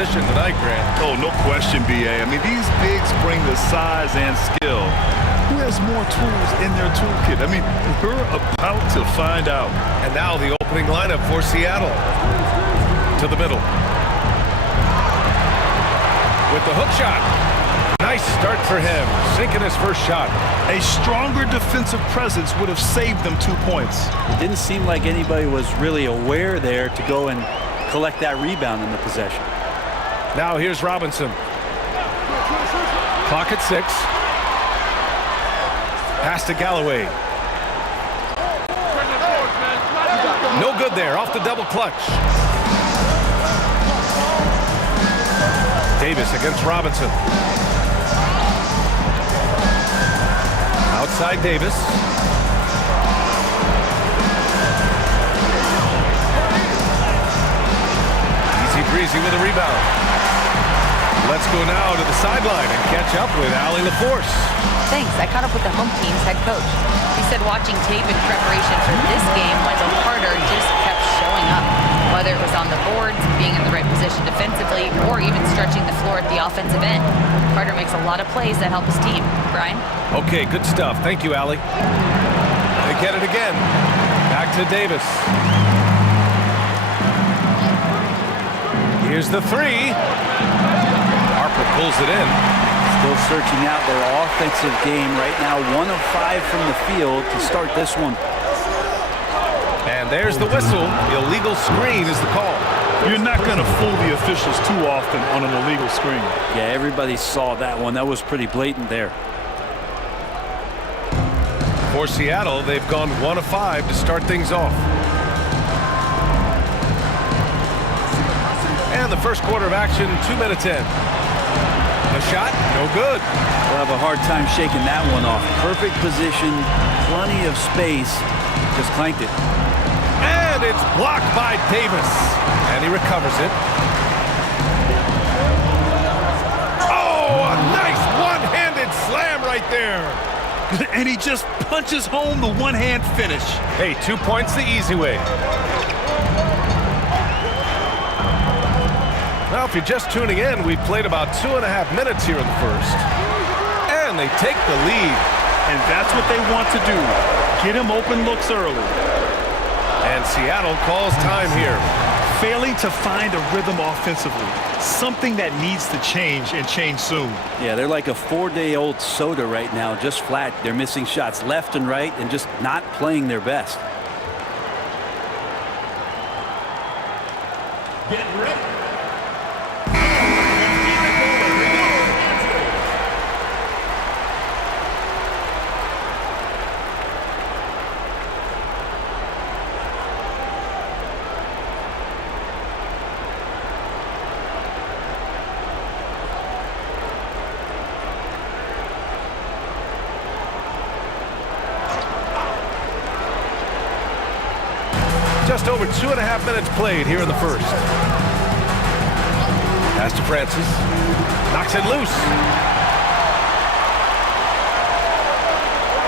position tonight, Grant. Oh, no question, B.A. I mean, these bigs bring the size and skill. Who has more tools in their toolkit? I mean, we're about to find out. And now the opening lineup for Seattle. To the middle. With the hook shot. Nice start for him. Sinking his first shot. A stronger defensive presence would have saved them 2 points. It didn't seem like anybody was really aware there to go and collect that rebound in the possession. Now here's Robinson. Clock at 6. Pass to Galloway. No good there. Off the double clutch. Davis against Robinson. Outside Davis. Easy breezy with a rebound. Let's go now to the sideline and catch up with Allie LaForce. Thanks. I caught up with the home team's head coach. He said watching tape in preparation for this game, Wendell Carter just kept showing up. Whether it was on the boards, being in the right position defensively, or even stretching the floor at the offensive end. Carter makes a lot of plays that help his team. Brian? Okay, good stuff. Thank you, Allie. They get it again. Back to Davis. Here's the 3. Harper pulls it in. Still searching out their offensive game right now. 1 of 5 from the field to start this one. And there's the whistle. Illegal screen is the call. You're not going to fool the officials too often on an illegal screen. Yeah, everybody saw that one. That was pretty blatant there. For Seattle, they've gone 1 of 5 to start things off. And the first quarter of action, 2 minutes in. A shot, no good. We'll have a hard time shaking that one off. Perfect position, plenty of space, just clanked it. And it's blocked by Davis. And he recovers it. Oh, a nice one-handed slam right there. And he just punches home the one-hand finish. Hey, 2 points the easy way. Well, if you're just tuning in, we've played about 2.5 minutes here in the first. And they take the lead. And that's what they want to do. Get him open looks early. And Seattle calls time here. Failing to find a rhythm offensively. Something that needs to change and change soon. Yeah, they're like a 4-day-old soda right now, just flat. They're missing shots left and right and just not playing their best. Get ready. Just over 2.5 minutes played here in the first. Pass to Francis. Knocks it loose.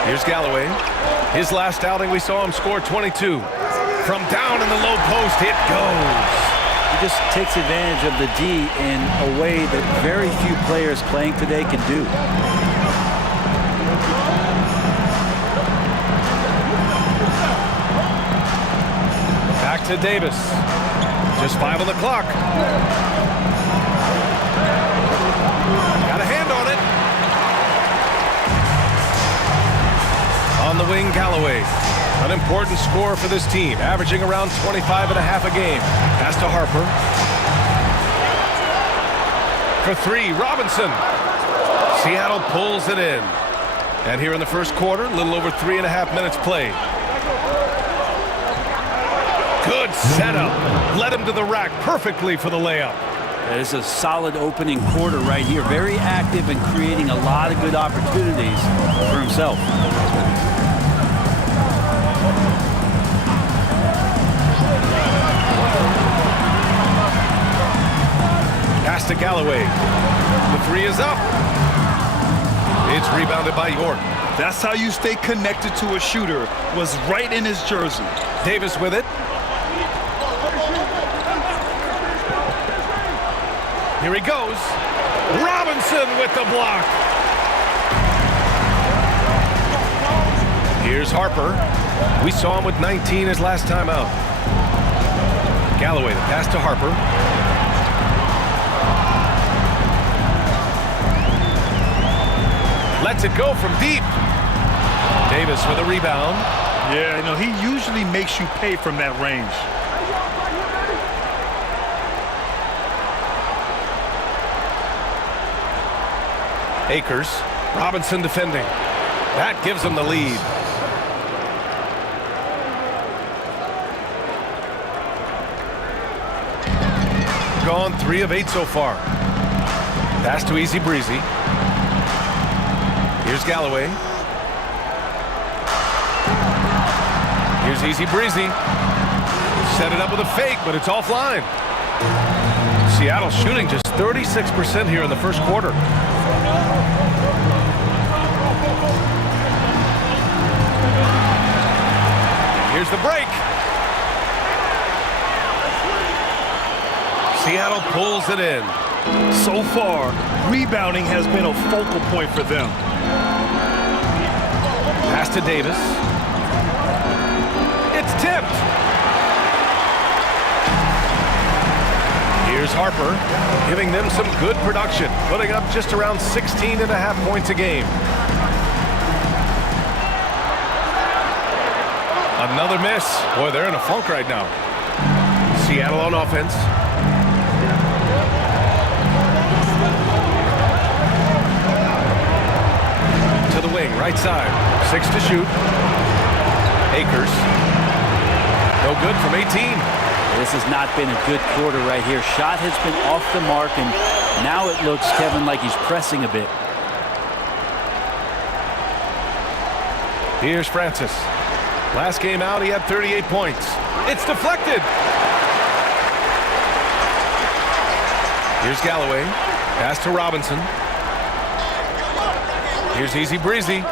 Here's Galloway. His last outing, we saw him score 22. From down in the low post, it goes. He just takes advantage of the D in a way that very few players playing today can do. Back to Davis. Just 5 on the clock. Got a hand on it. On the wing, Galloway. An important score for this team, averaging around 25.5 a game. Pass to Harper. For 3, Robinson. Seattle pulls it in. And here in the first quarter, a little over 3.5 minutes played. Good setup. Led him to the rack perfectly for the layup. That is a solid opening quarter right here. Very active and creating a lot of good opportunities for himself. Pass to Galloway. The 3 is up. It's rebounded by York. That's how you stay connected to a shooter. Was right in his jersey. Davis with it. Here he goes. Robinson with the block. Here's Harper. We saw him with 19 his last time out. Galloway, the pass to Harper. Lets it go from deep. Davis with a rebound. Yeah, you know, he usually makes you pay from that range. Akers. Robinson defending. That gives him the lead. Gone 3 of 8 so far. Pass to Easy Breezy. Here's Galloway. Here's Easy Breezy. Set it up with a fake, but it's offline. Seattle shooting just 36% here in the first quarter. Here's the break. Seattle pulls it in. So far, rebounding has been a focal point for them. Pass to Davis. It's tipped. Here's Harper, giving them some good production, putting up just around 16.5 points a game. Another miss. Boy, they're in a funk right now. Seattle on offense. To the wing, right side. 6 to shoot. Akers. No good from 18. This has not been a good quarter right here. Shot has been off the mark, and now it looks, Kevin, like he's pressing a bit. Here's Francis. Last game out, he had 38 points. It's deflected. Here's Galloway. Pass to Robinson. Here's Easy Breezy.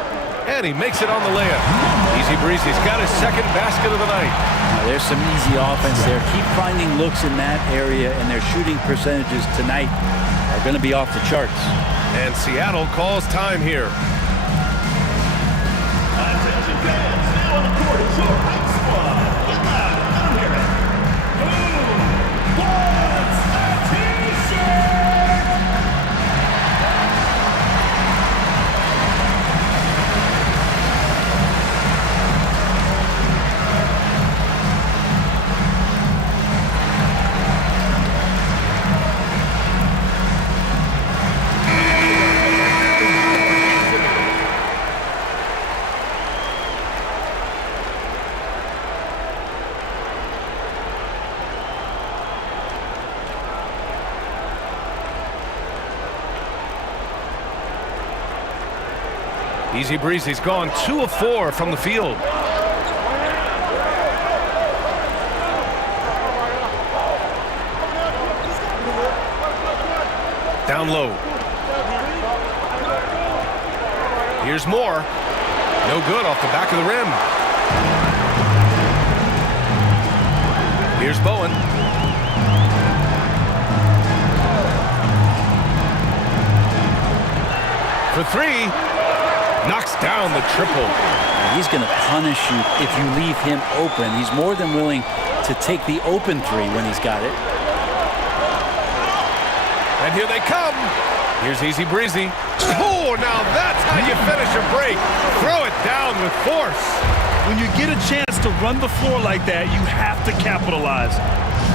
And he makes it on the layup. Easy Breezy's got his second basket of the night. Now, there's some easy offense there. Keep finding looks in that area, and their shooting percentages tonight are going to be off the charts. And Seattle calls time here. Attention fans, now on the court is your hot squad. Get loud, let them hear it. Who wants a t-shirt? Easy Breezy's gone 2 of 4 from the field. Down low. Here's Moore. No good off the back of the rim. Here's Bowen. For 3. Knocks down the triple. He's going to punish you if you leave him open. He's more than willing to take the open 3 when he's got it. And here they come. Here's Easy Breezy. Oh, now that's how you finish a break. Throw it down with force. When you get a chance to run the floor like that, you have to capitalize.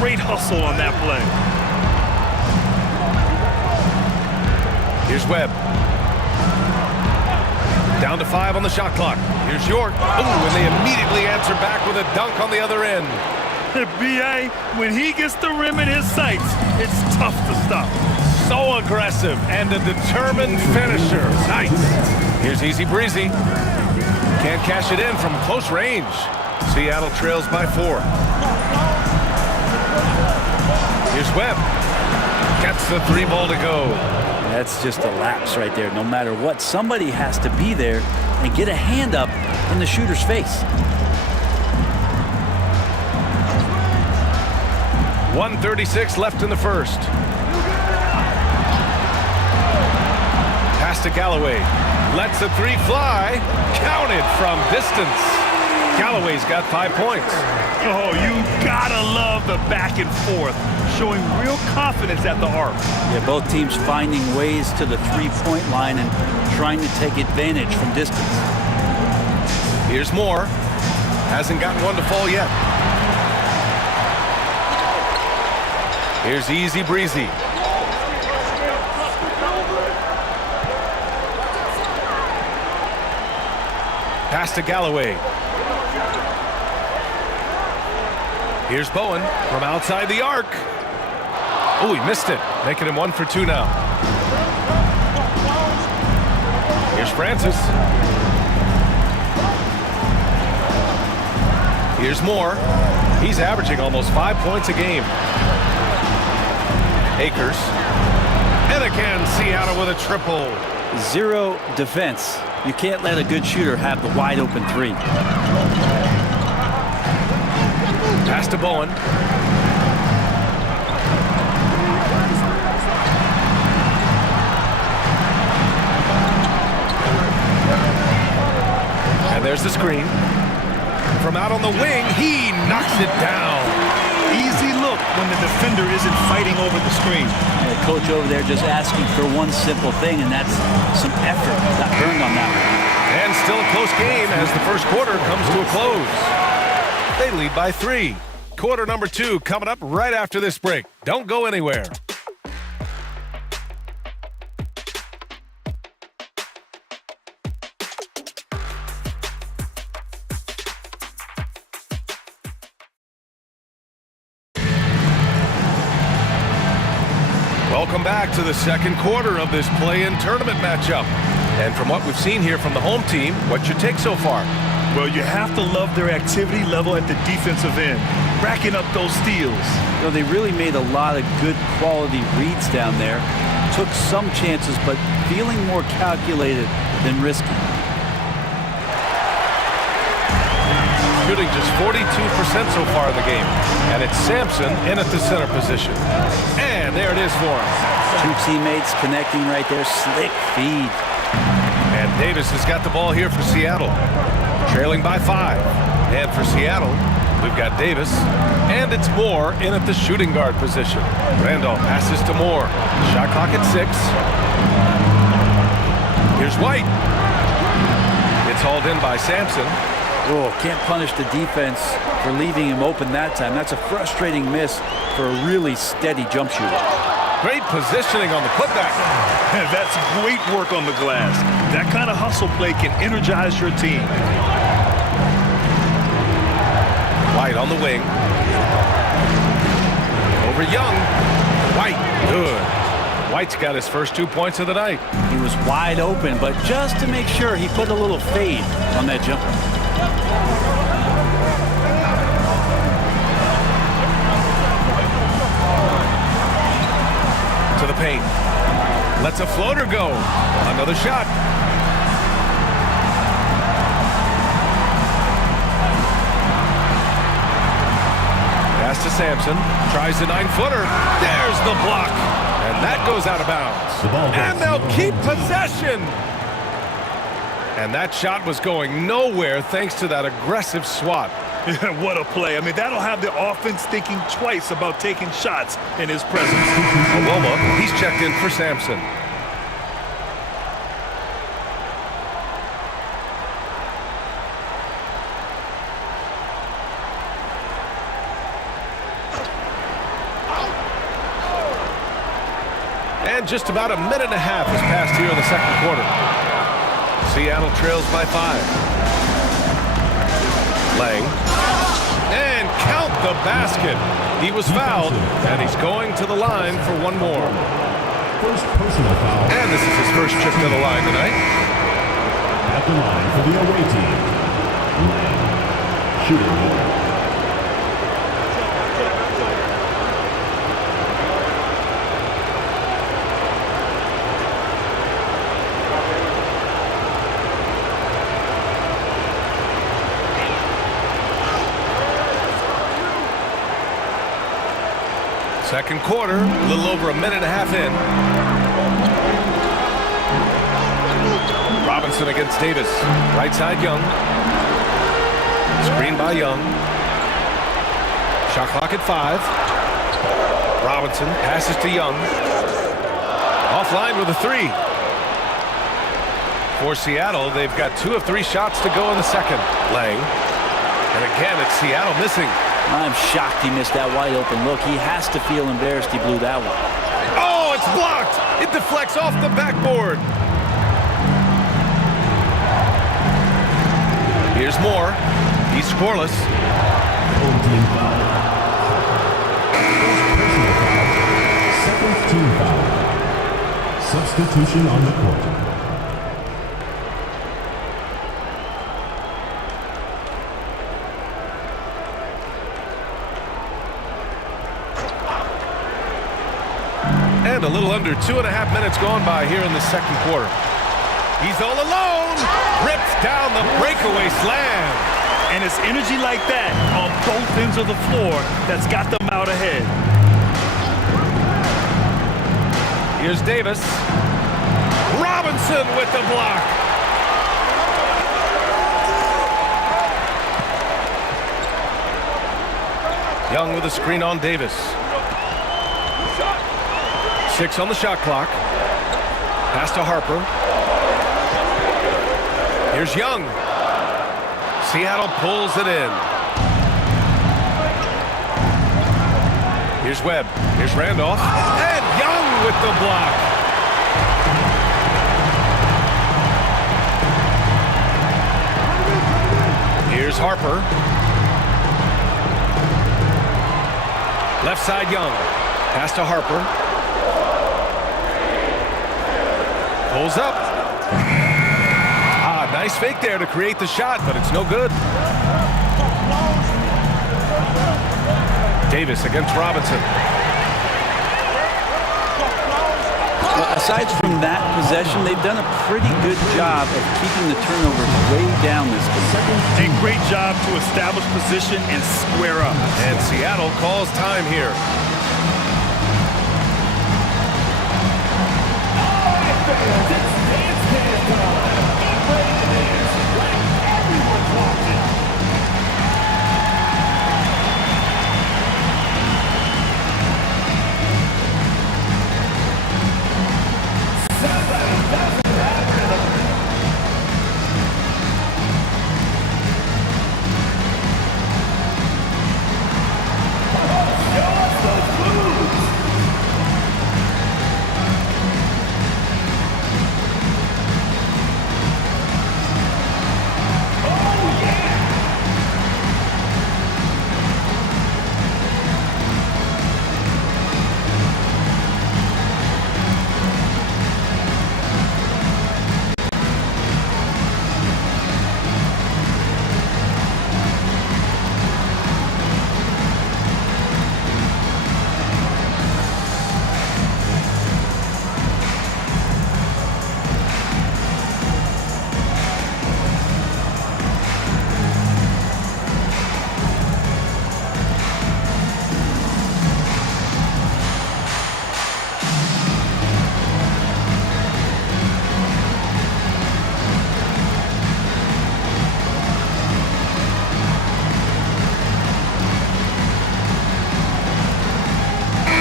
Great hustle on that play. Here's Webb. Down to 5 on the shot clock. Here's York. Ooh, and they immediately answer back with a dunk on the other end. B.A., when he gets the rim in his sights, it's tough to stop. So aggressive and a determined finisher. Nice. Here's Easy Breezy. Can't cash it in from close range. Seattle trails by 4. Here's Webb. Gets the 3 ball to go. That's just a lapse right there. No matter what, somebody has to be there and get a hand up in the shooter's face. 1:36 left in the first. to Galloway. Lets the three fly. Counted from distance. Galloway's got 5 points. Oh, you gotta love the back and forth, showing real confidence at the arc. Yeah, both teams finding ways to the three-point line and trying to take advantage from distance. Here's Moore. Hasn't gotten one to fall yet. Here's Easy Breezy. Pass to Galloway. Here's Bowen from outside the arc. Oh, he missed it. Making him 1 for 2 now. Here's Francis. Here's Moore. He's averaging almost 5 points a game. Akers. And again, Seattle with a triple. Zero defense. You can't let a good shooter have the wide open three. Pass to Bowen. And there's the screen. From out on the wing, he knocks it down. Easy look when the defender isn't fighting over the screen. The coach over there just asking for one simple thing, and that's some effort. Got burned on that one. And still a close game as the first quarter comes to a close. They lead by 3. Quarter number 2 coming up right after this break. Don't go anywhere. Welcome back to the second quarter of this play-in tournament matchup. And from what we've seen here from the home team, what's your take so far? Well, you have to love their activity level at the defensive end, racking up those steals. You know, they really made a lot of good quality reads down there. Took some chances, but feeling more calculated than risky. Shooting just 42% so far in the game. And it's Sampson in at the center position. And there it is for him. Two teammates connecting right there. Slick feed. And Davis has got the ball here for Seattle. Trailing by 5. And for Seattle, we've got Davis. And it's Moore in at the shooting guard position. Randolph passes to Moore. Shot clock at 6. Here's White. It's hauled in by Sampson. Oh, can't punish the defense for leaving him open that time. That's a frustrating miss for a really steady jump shooter. Great positioning on the putback. That's great work on the glass. That kind of hustle play can energize your team. White on the wing. Over Young. White, good. White's got his first 2 points of the night. He was wide open, but just to make sure, he put a little fade on that jumper. To the paint. Lets a floater go. Another shot. Pass to Sampson. Tries the 9-footer. There's the block. And that goes out of bounds. And they'll keep possession. And that shot was going nowhere thanks to that aggressive swat. What a play. I mean, that'll have the offense thinking twice about taking shots in his presence. Awoma, he's checked in for Sampson. And just about a minute and a half has passed here in the second quarter. Seattle trails by 5. Lang. And count the basket. He was fouled, and he's going to the line for one more. First personal foul. And this is his first trip to the line tonight. At the line for the away team. Lang. Shooting. Second quarter, a little over a minute and a half in. Robinson against Davis. Right side, Young. Screen by Young. Shot clock at 5. Robinson passes to Young. Offline with a 3. For Seattle, they've got 2 of 3 shots to go in the second. Lang. And again, it's Seattle missing. I'm shocked he missed that wide open look. He has to feel embarrassed he blew that one. Oh, it's blocked. It deflects off the backboard. Here's Moore. He's scoreless. Home team foul. Personal foul. Second team foul. Substitution on the court. And a little under 2.5 minutes gone by here in the second quarter. He's all alone. Rips down the breakaway slam. And it's energy like that on both ends of the floor that's got them out ahead. Here's Davis. Robinson with the block. Young with a screen on Davis. 6 on the shot clock. Pass to Harper. Here's Young. Seattle pulls it in. Here's Webb. Here's Randolph. And Young with the block. Here's Harper. Left side Young. Pass to Harper. Pulls up. Nice fake there to create the shot, but it's no good. Davis against Robinson. Well, aside from that possession, they've done a pretty good job of keeping the turnovers way down this game. A great job to establish position and square up. And Seattle calls time here.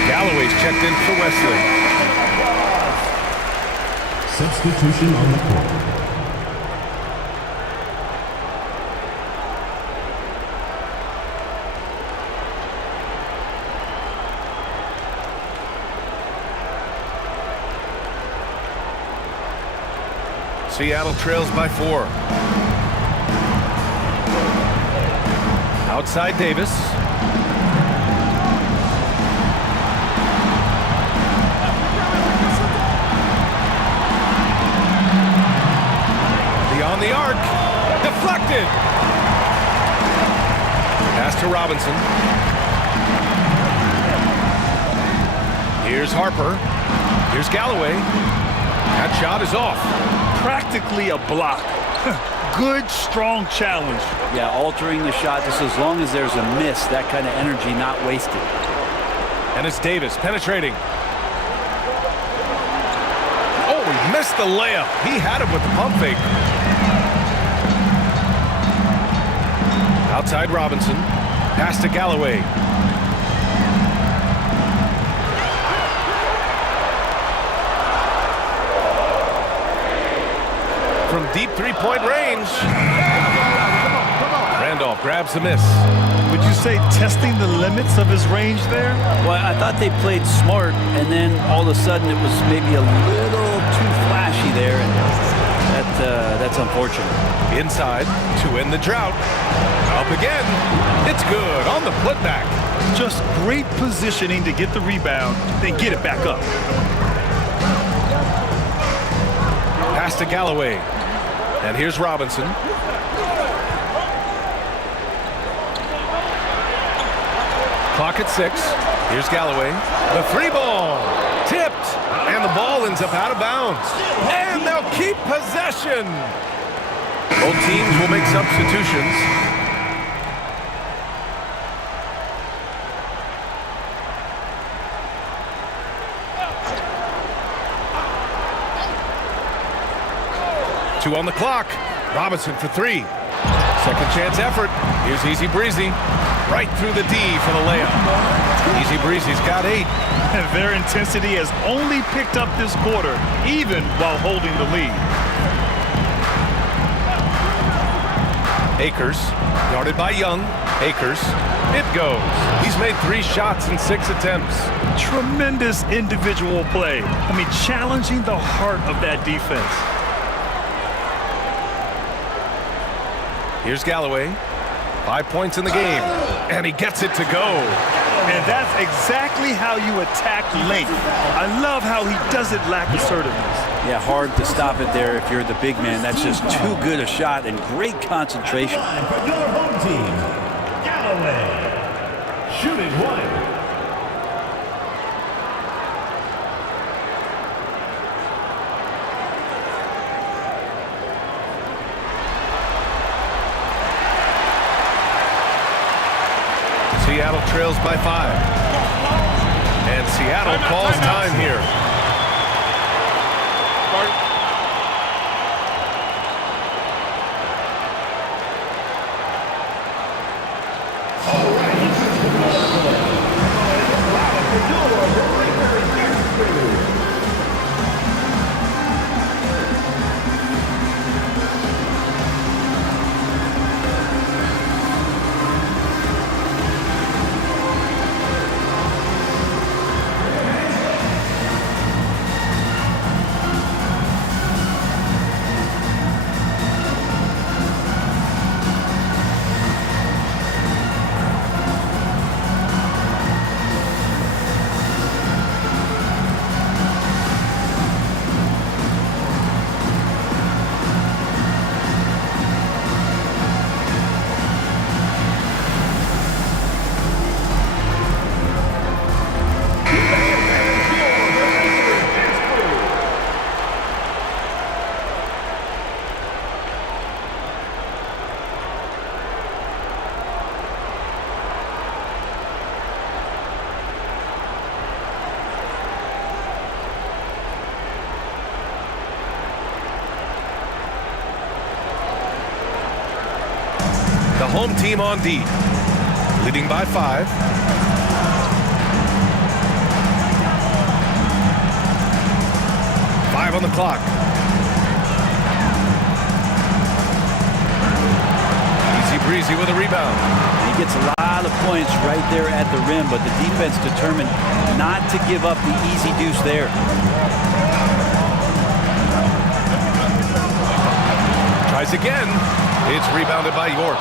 Galloway's checked in for Wesley. Substitution on the court. Seattle trails by 4. Outside Davis. Beyond the arc. Deflected. Pass to Robinson. Here's Harper. Here's Galloway. That shot is off. Practically a block. Good, strong challenge. Yeah, altering the shot just as long as there's a miss, that kind of energy not wasted. And it's Davis penetrating. Oh, he missed the layup. He had him with the pump fake. Outside Robinson. Pass to Galloway. From deep three-point range. Randolph grabs the miss. Would you say testing the limits of his range there? Well, I thought they played smart, and then all of a sudden it was maybe a little too flashy there, and that's unfortunate. Inside to end the drought. Up again. It's good on the putback. Just great positioning to get the rebound, then get it back up. Pass to Galloway. And here's Robinson. Clock at 6. Here's Galloway. The three ball. Tipped. And the ball ends up out of bounds. And they'll keep possession. Both teams will make substitutions. Two on the clock. Robinson for 3. Second chance effort. Here's Easy Breezy. Right through the D for the layup. Easy Breezy's got 8. And their intensity has only picked up this quarter, even while holding the lead. Akers, guarded by Young. Akers, it goes. He's made 3 shots in 6 attempts. Tremendous individual play. I mean, challenging the heart of that defense. Here's Galloway. 5 points in the game. And he gets it to go. And that's exactly how you attack length. I love how he doesn't lack assertiveness. Yeah, hard to stop it there if you're the big man. That's just too good a shot and great concentration. For your home team, Galloway. Shooting 1. Seattle trails by 5. And Seattle calls time here. The home team on D, leading by 5. On the clock. Easy Breezy with a rebound. He gets a lot of points right there at the rim, but the defense determined not to give up the easy deuce there. Tries again. It's rebounded by York.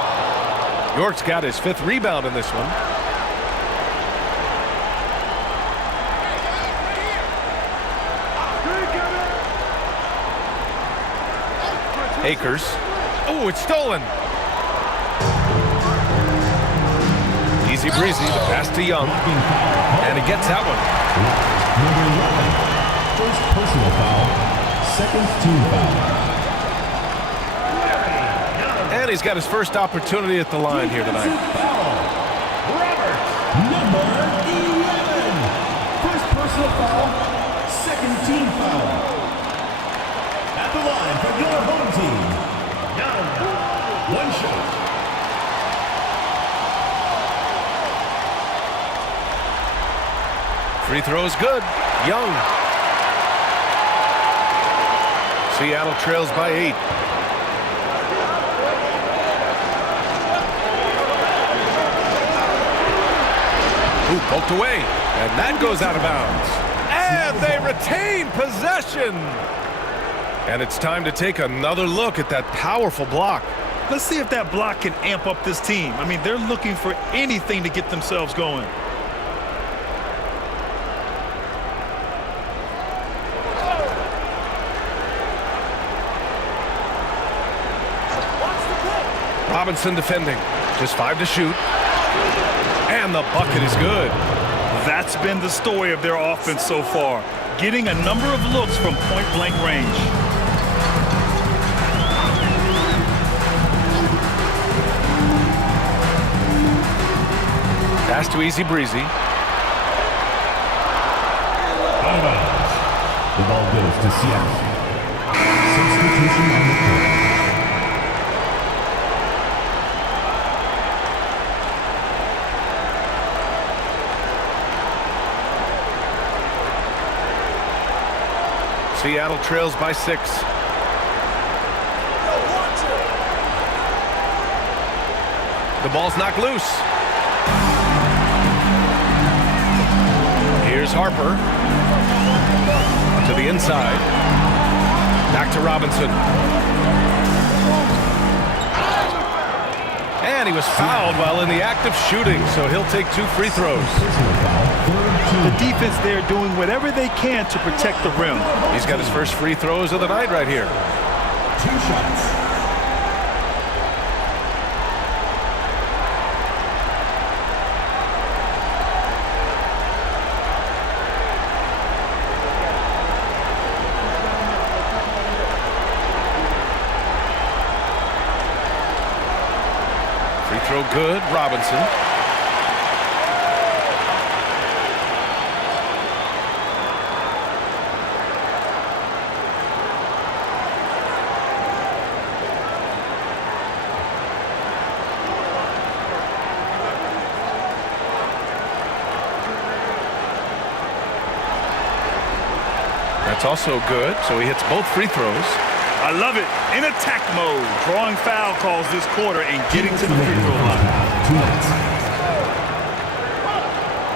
York's got his 5th rebound in this one. Akers. Oh, it's stolen. Easy Breezy, the pass to Young. And he gets that one. Number 11, first personal foul, second team foul. And he's got his first opportunity at the line here tonight. Robert, number 11, first personal foul, second team foul. And for your home team, down one shot. Free throw's good. Young. Seattle trails by 8. Ooh, poked away. And that goes out of bounds. And they retain possession. And it's time to take another look at that powerful block. Let's see if that block can amp up this team. I mean, they're looking for anything to get themselves going. Robinson defending. Just 5 to shoot. And the bucket is good. That's been the story of their offense so far, getting a number of looks from point-blank range. Pass to Easy Breezy. Out of bounds. The ball goes to Seattle. Substitution on the court. Seattle trails by 6. The ball's knocked loose. Here's Harper. To the inside. Back to Robinson. And he was fouled while in the act of shooting, so he'll take 2 free throws. The defense there doing whatever they can to protect the rim. He's got his first free throws of the night right here. 2 shots. Free throw good, Robinson. That's also good, so he hits both free throws. I love it. In attack mode, drawing foul calls this quarter and getting to the free throw line. 2 minutes.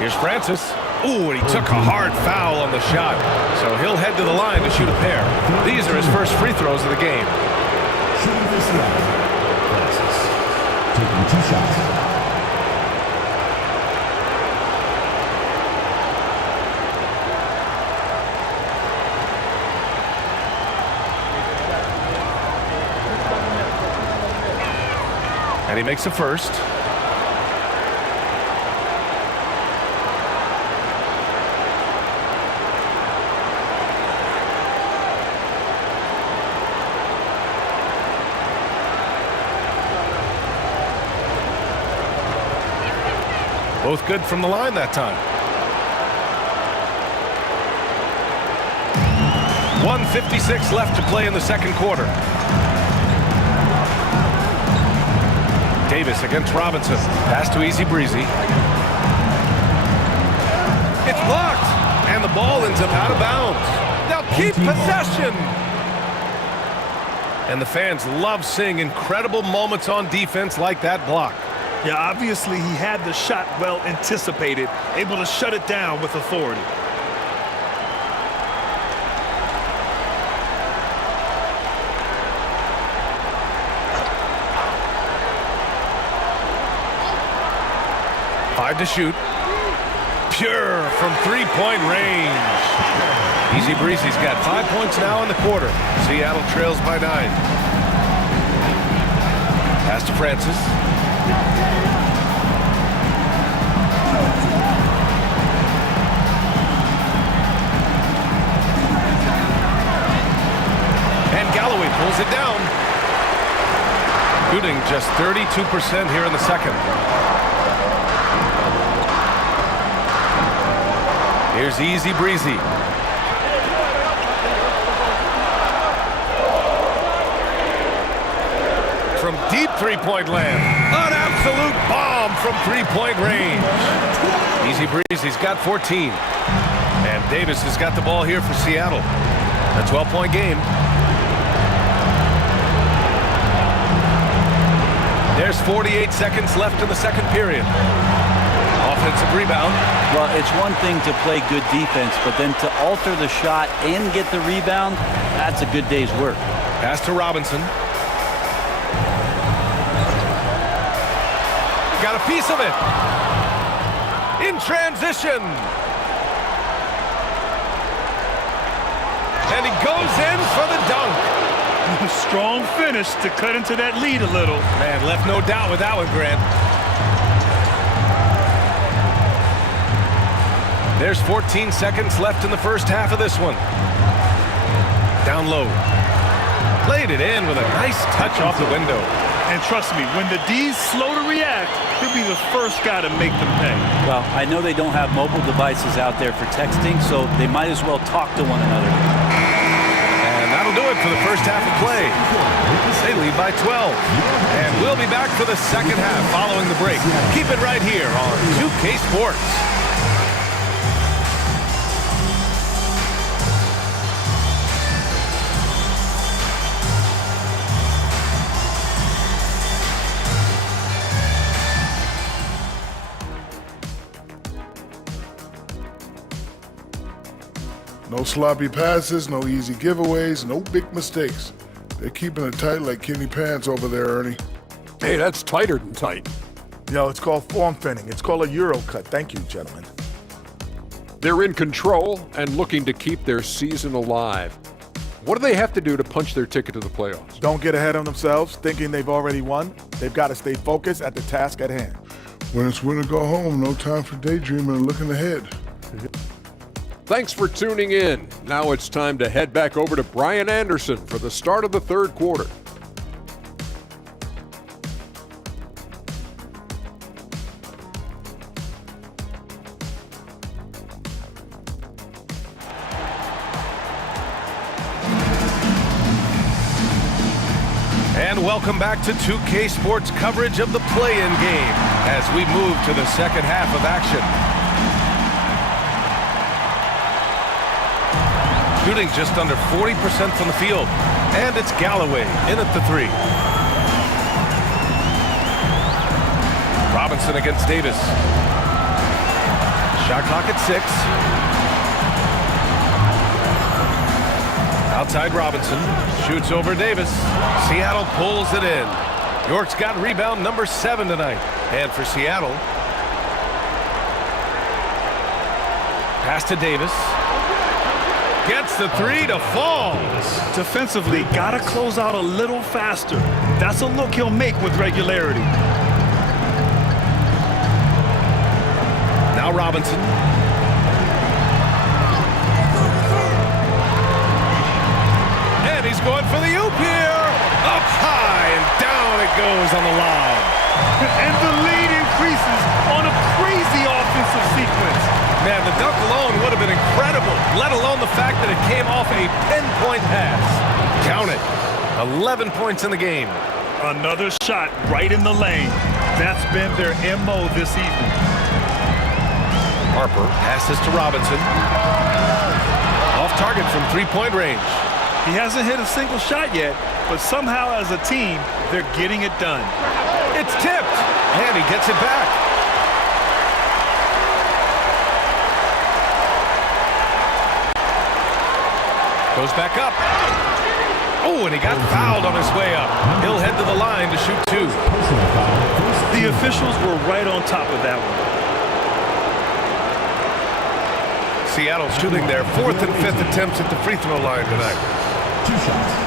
Here's Francis. Ooh, and he took a hard foul on the shot, so he'll head to the line to shoot a pair. These are his first free throws of the game. Shooting for Seattle. Francis. Taking 2 shots. And he makes a first. Both good from the line that time. 1:56 left to play in the second quarter. Davis against Robinson. Pass to Easy Breezy. It's blocked, and the ball ends up out of bounds. They'll keep possession. And the fans love seeing incredible moments on defense like that block. Yeah, obviously he had the shot well anticipated, able to shut it down with authority. To shoot. Pure from three-point range. Easy Breezy's got 5 points now in the quarter. Seattle trails by 9. Pass to Francis. And Galloway pulls it down. Shooting just 32% here in the second. Here's Easy Breezy. three-point land. An absolute bomb from three-point range. Easy breeze. He's got 14. And Davis has got the ball here for Seattle. A 12-point game. There's 48 seconds left in the second period. Offensive rebound. Well, it's one thing to play good defense, but then to alter the shot and get the rebound, that's a good day's work. Pass to Robinson. Got a piece of it. In transition. And he goes in for the dunk. Strong finish to cut into that lead a little. Man, left no doubt with that one, Grant. There's 14 seconds left in the first half of this one. Down low. Played it in with a nice touch off the window. And trust me, when the D's slow to react, he'll be the first guy to make them pay. Well, I know they don't have mobile devices out there for texting, so they might as well talk to one another. And that'll do it for the first half of play. They lead by 12. And we'll be back for the second half following the break. Keep it right here on 2K Sports. No sloppy passes, no easy giveaways, no big mistakes. They're keeping it tight like Kenny Pants over there, Ernie. Hey, that's tighter than tight. Yo, it's called form fitting. It's called a Euro cut. Thank you, gentlemen. They're in control and looking to keep their season alive. What do they have to do to punch their ticket to the playoffs? Don't get ahead of themselves thinking they've already won. They've got to stay focused at the task at hand. When it's win or go home, no time for daydreaming and looking ahead. Thanks for tuning in. Now it's time to head back over to Brian Anderson for the start of the third quarter. And welcome back to 2K Sports coverage of the play-in game as we move to the second half of action. Shooting just under 40% from the field. And it's Galloway in at the three. Robinson against Davis. Shot clock at 6. Outside Robinson. Shoots over Davis. Seattle pulls it in. York's got rebound number 7 tonight. And for Seattle. Pass to Davis. Gets the three to fall. Defensively, gotta close out a little faster. That's a look he'll make with regularity. Now Robinson. And he's going for the oop here. Up high and down it goes on the lob. And the lead increases on a crazy offensive sequence. Man, the dunk alone would have been incredible, let alone the fact that it came off a pinpoint pass. Count it. 11 points in the game. Another shot right in the lane. That's been their MO this evening. Harper passes to Robinson. Off target from three-point range. He hasn't hit a single shot yet, but somehow as a team, they're getting it done. It's tipped, and he gets it back. Goes back up. Oh, and he got fouled on his way up. He'll head to the line to shoot 2. The officials were right on top of that one. Seattle shooting their 4th and 5th attempts at the free throw line tonight. 2 shots.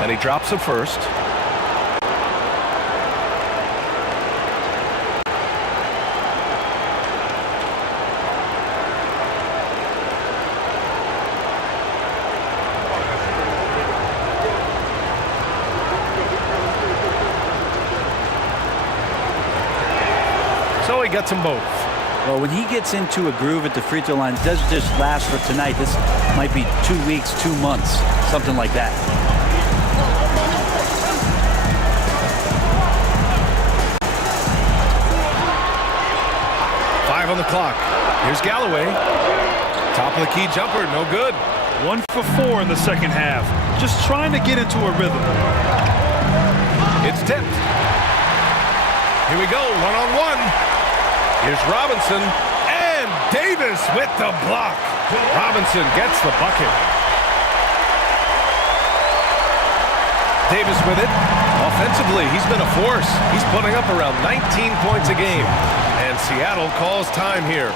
And he drops it first. gets them both. Well, when he gets into a groove at the free throw line, it doesn't just last for tonight. This might be 2 weeks, 2 months, something like that. On the clock. Here's Galloway. Top of the key jumper, no good. 1 for 4 in the second half. Just trying to get into a rhythm. It's tipped. Here we go, one-on-one. Here's Robinson and Davis with the block. Robinson gets the bucket. Davis with it. Offensively, he's been a force. He's putting up around 19 points a game. And Seattle calls time here.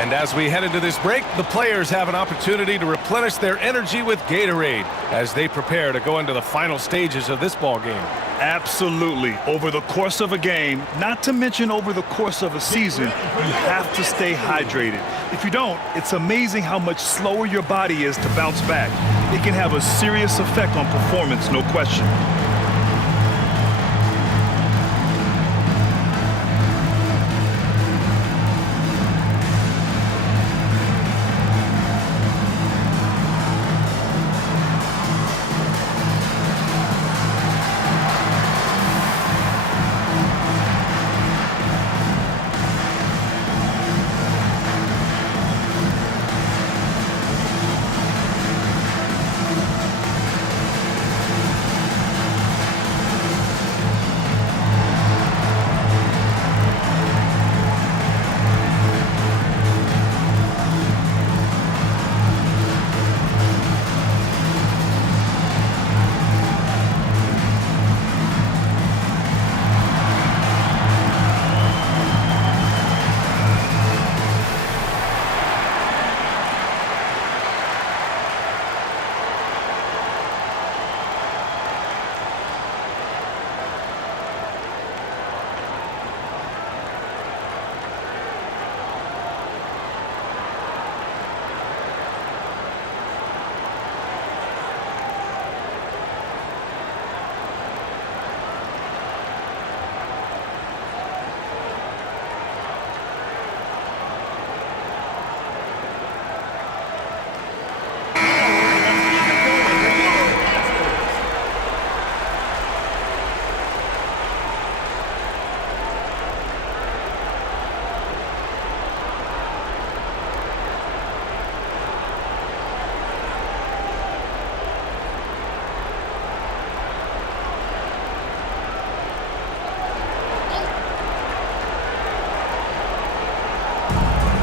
And as we head into this break, the players have an opportunity to replenish their energy with Gatorade as they prepare to go into the final stages of this ball game. Absolutely. Over the course of a game, not to mention over the course of a season, you have to stay hydrated. If you don't, it's amazing how much slower your body is to bounce back. It can have a serious effect on performance, no question.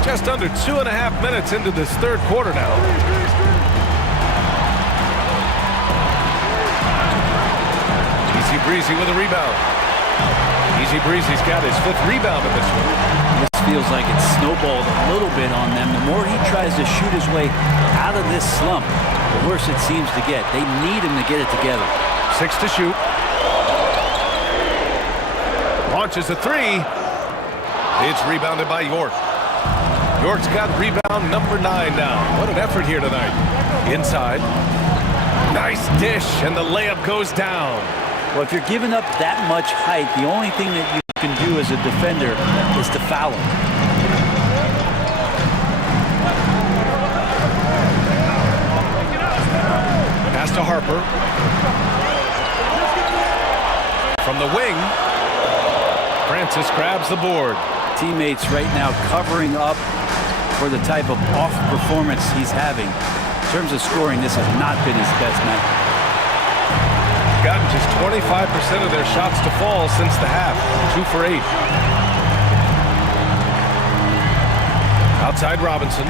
Just under 2.5 minutes into this third quarter now. Easy Breezy with a rebound. Easy Breezy's got his 5th rebound in this one. This feels like it's snowballed a little bit on them. The more he tries to shoot his way out of this slump, the worse it seems to get. They need him to get it together. 6 to shoot. Launches a 3. It's rebounded by York. York's got rebound number 9 now. What an effort here tonight. Inside. Nice dish, and the layup goes down. Well, if you're giving up that much height, the only thing that you can do as a defender is to foul him. Pass to Harper. From the wing, Francis grabs the board. Teammates right now covering up for the type of off performance he's having. In terms of scoring, this has not been his best night. Gotten just 25% of their shots to fall since the half. 2 for 8. Outside Robinson.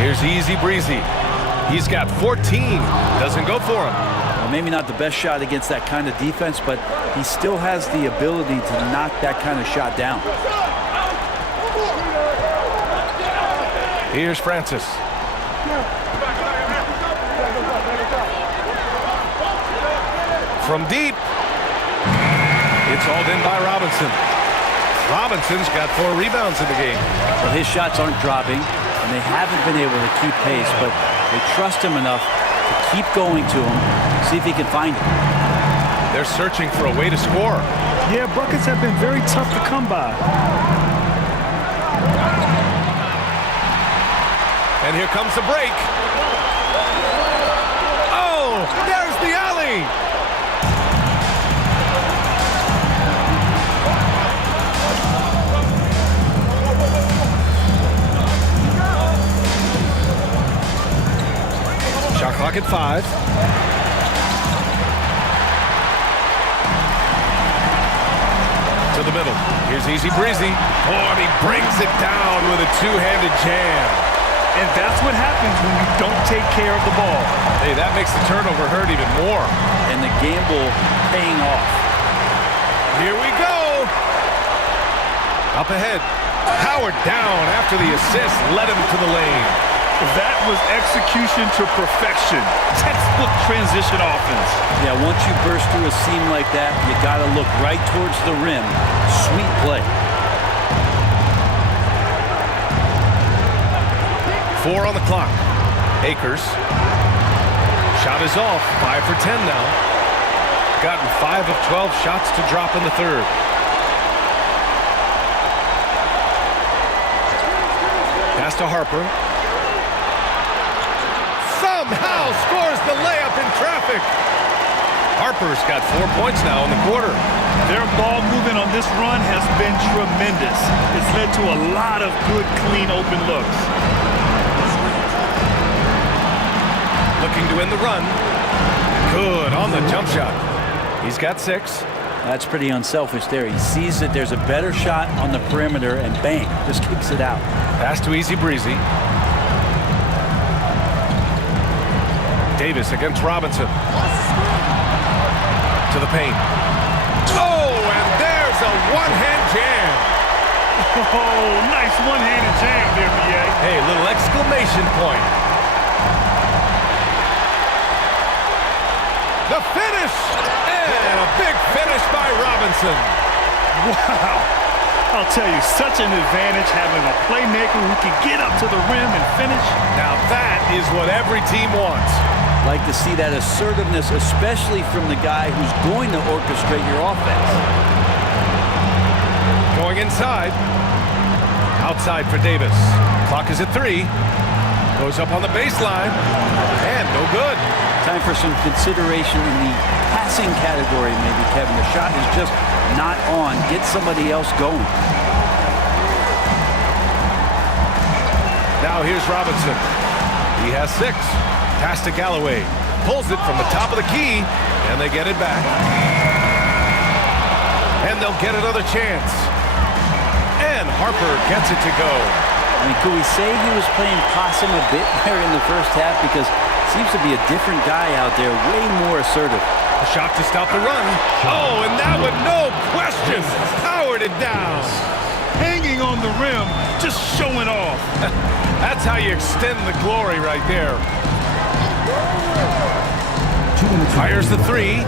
Here's Easy Breezy. He's got 14. Doesn't go for him. Well, maybe not the best shot against that kind of defense, but he still has the ability to knock that kind of shot down. Here's Francis. From deep. It's hauled in by Robinson. Robinson's got 4 rebounds in the game. Well, his shots aren't dropping, and they haven't been able to keep pace, but they trust him enough to keep going to him, see if he can find it. They're searching for a way to score. Yeah, buckets have been very tough to come by. And here comes the break. Oh, there's the alley. Shot clock at 5. To the middle. Here's Easy Breezy. Oh, and he brings it down with a two-handed jam. And that's what happens when you don't take care of the ball. Hey, that makes the turnover hurt even more. And the gamble paying off. Here we go. Up ahead. Howard down after the assist led him to the lane. That was execution to perfection. Textbook transition offense. Yeah, once you burst through a seam like that, you got to look right towards the rim. Sweet play. 4 on the clock. Akers. Shot is off. 5 for 10 now. Gotten 5 of 12 shots to drop in the third. Pass to Harper. Somehow scores the layup in traffic. Harper's got 4 points now in the quarter. Their ball movement on this run has been tremendous. It's led to a lot of good, clean, open looks. Looking to win the run. Good on the jump shot. He's got 6. That's pretty unselfish there. He sees that there's a better shot on the perimeter and bang, just kicks it out. Pass to Easy Breezy. Davis against Robinson. To the paint. Oh, and there's a one-hand jam. Oh, nice one-handed jam there, B.A. Hey, little exclamation point. The finish! And a big finish by Robinson. Wow. I'll tell you, such an advantage having a playmaker who can get up to the rim and finish. Now that is what every team wants. Like to see that assertiveness, especially from the guy who's going to orchestrate your offense. Going inside. Outside for Davis. Clock is at 3. Goes up on the baseline. And no good. Time for some consideration in the passing category, maybe, Kevin. The shot is just not on. Get somebody else going. Now here's Robinson. He has 6. Pass to Galloway. Pulls it from the top of the key, and they get it back. And they'll get another chance. And Harper gets it to go. I mean, could we say he was playing possum a bit there in the first half? Because it seems to be a different guy out there, way more assertive. A shot to stop the run. Oh, and that one, no question, powered it down. Hanging on the rim, just showing off. That's how you extend the glory right there. Fires the 3.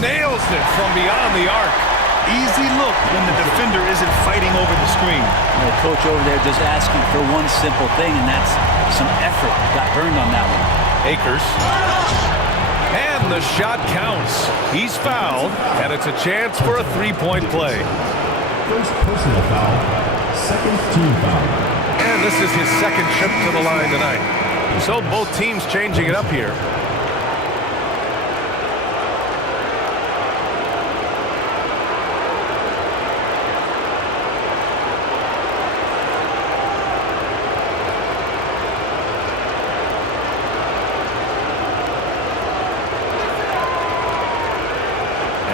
Nails it from beyond the arc. Easy look when the defender isn't fighting over the screen. The coach over there just asking for one simple thing, and that's some effort. Got burned on that one. Akers. And the shot counts. He's fouled, and it's a chance for a 3-point play. First personal foul, second team foul. And this is his second trip to the line tonight. So both teams changing it up here.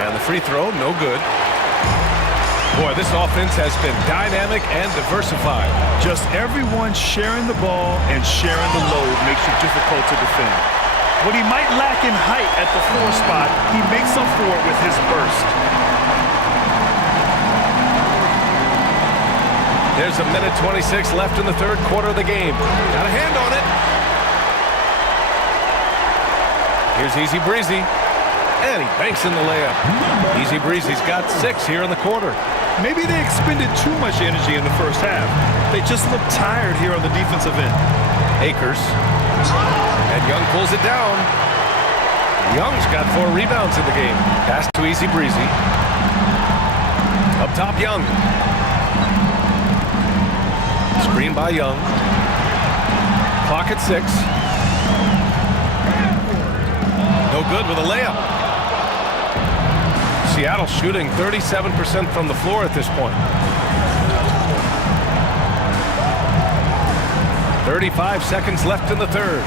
And the free throw, no good. Boy, this offense has been dynamic and diversified. Just everyone sharing the ball and sharing the load makes it difficult to defend. What he might lack in height at the 4 spot, he makes up for it with his burst. There's a minute 26 left in the third quarter of the game. Got a hand on it. Here's Easy Breezy. And he banks in the layup. Easy Breezy's got 6 here in the quarter. Maybe they expended too much energy in the first half. They just look tired here on the defensive end. Akers. And Young pulls it down. Young's got 4 rebounds in the game. Pass to Easy Breezy. Up top, Young. Screen by Young. Clock at 6. No good with a layup. Seattle shooting 37% from the floor at this point. 35 seconds left in the third.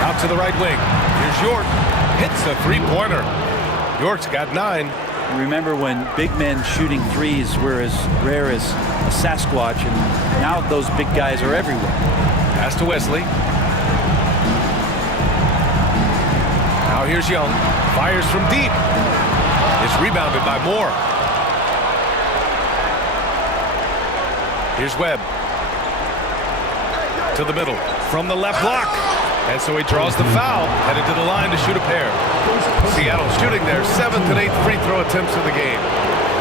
Out to the right wing. Here's York. Hits a three-pointer. York's got 9. Remember when big men shooting threes were as rare as a Sasquatch, and now those big guys are everywhere. Pass to Wesley. Now here's Young. Fires from deep. Is rebounded by Moore. Here's Webb. To the middle. From the left block. And so he draws the foul. Headed to the line to shoot a pair. Seattle shooting their 7th and 8th free throw attempts of the game.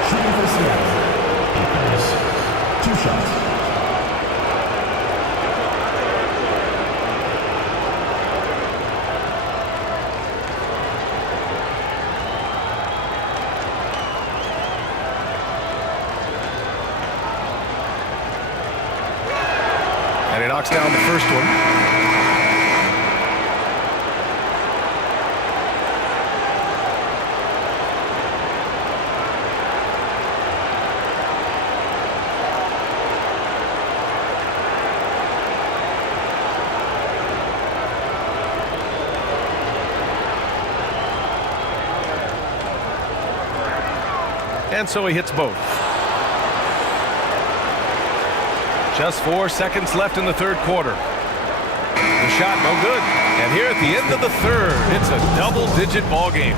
Shooting for Seattle. 2 shots. And he knocks down the first one. And so he hits both. Just 4 seconds left in the third quarter. The shot no good. And here at the end of the third, it's a double-digit ball game.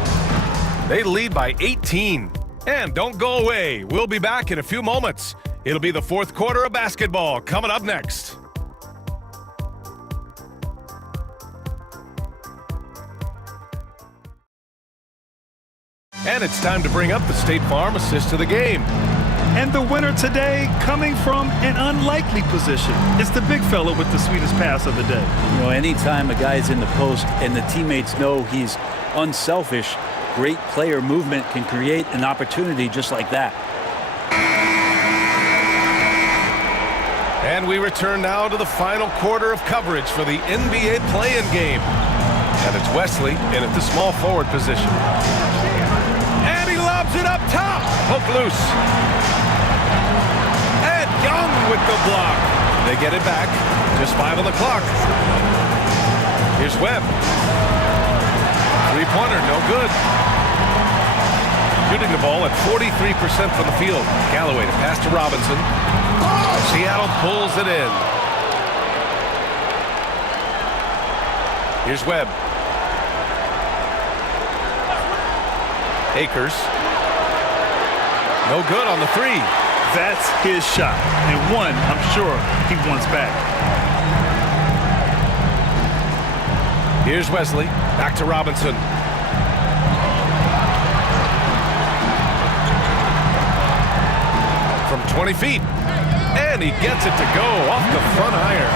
They lead by 18. And don't go away. We'll be back in a few moments. It'll be the fourth quarter of basketball coming up next. And it's time to bring up the State Farm assist of the game. And the winner today coming from an unlikely position. It's the big fella with the sweetest pass of the day. You know, anytime a guy's in the post and the teammates know he's unselfish, great player movement can create an opportunity just like that. And we return now to the final quarter of coverage for the NBA play-in game. And it's Wesley in at the small forward position. And he lobs it up top. Hook loose. And Young with the block. They get it back. Just 5 on the clock. Here's Webb. Three-pointer, no good. Shooting the ball at 43% from the field. Galloway to pass to Robinson. Seattle pulls it in. Here's Webb. Akers. No good on the three. That's his shot. And one, I'm sure, he wants back. Here's Wesley. Back to Robinson. From 20 feet. And he gets it to go off the front iron.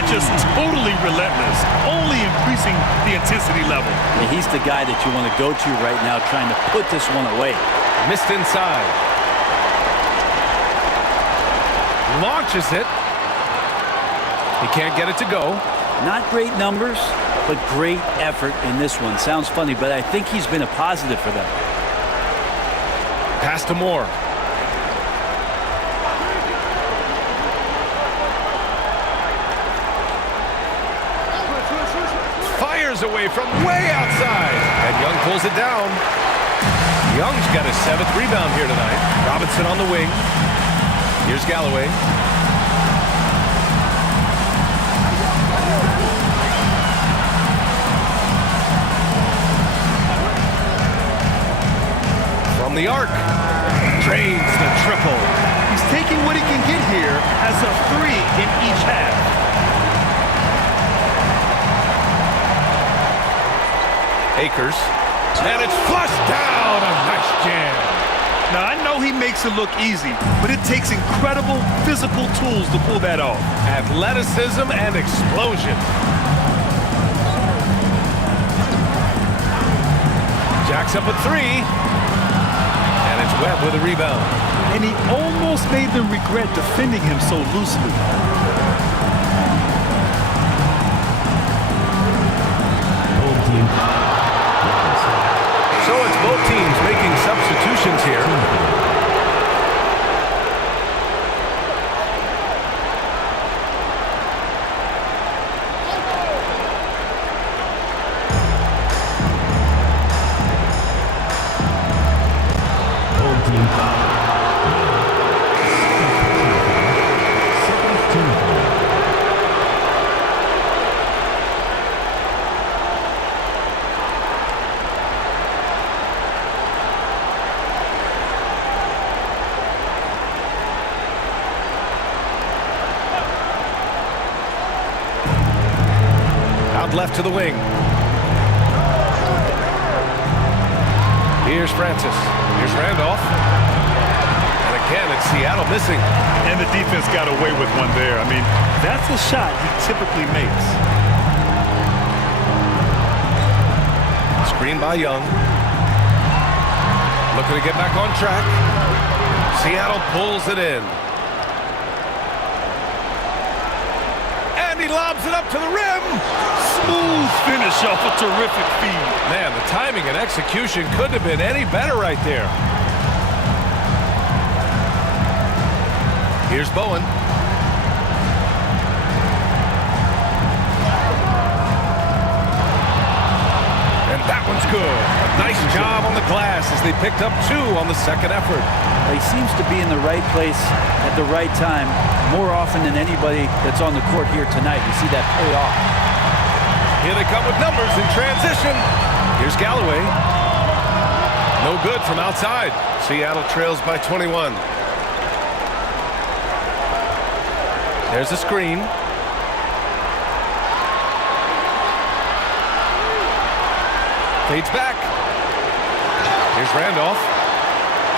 And just totally relentless, only increasing the intensity level. And he's the guy that you want to go to right now trying to put this one away. Missed inside. Launches it. He can't get it to go. Not great numbers, but great effort in this one. Sounds funny, but I think he's been a positive for them. Pass to Moore. Fires away from way outside. And Young pulls it down. Young's got his 7th rebound here tonight. Robinson on the wing. Here's Galloway. From the arc. Drains the triple. He's taking what he can get here as a 3 in each half. Akers. And it's flushed down. A nice jam. Now, I know he makes it look easy, but it takes incredible physical tools to pull that off. Athleticism and explosion. Jacks up a 3. And it's Webb with a rebound. And he almost made them regret defending him so loosely. So it's both teams making substitutions here. Left to the wing. Here's Francis. Here's Randolph. And again, it's Seattle missing. And the defense got away with one there. I mean, that's a shot he typically makes. Screen by Young. Looking to get back on track. Seattle pulls it in. And he lobs it up to the rim. Smooth finish off a terrific feed. Man, the timing and execution couldn't have been any better right there. Here's Bowen. And that one's good. A nice job on the glass as they picked up 2 on the second effort. He seems to be in the right place at the right time more often than anybody that's on the court here tonight. You see that pay off. Here they come with numbers in transition. Here's Galloway. No good from outside. Seattle trails by 21. There's a screen. Fades back. Here's Randolph.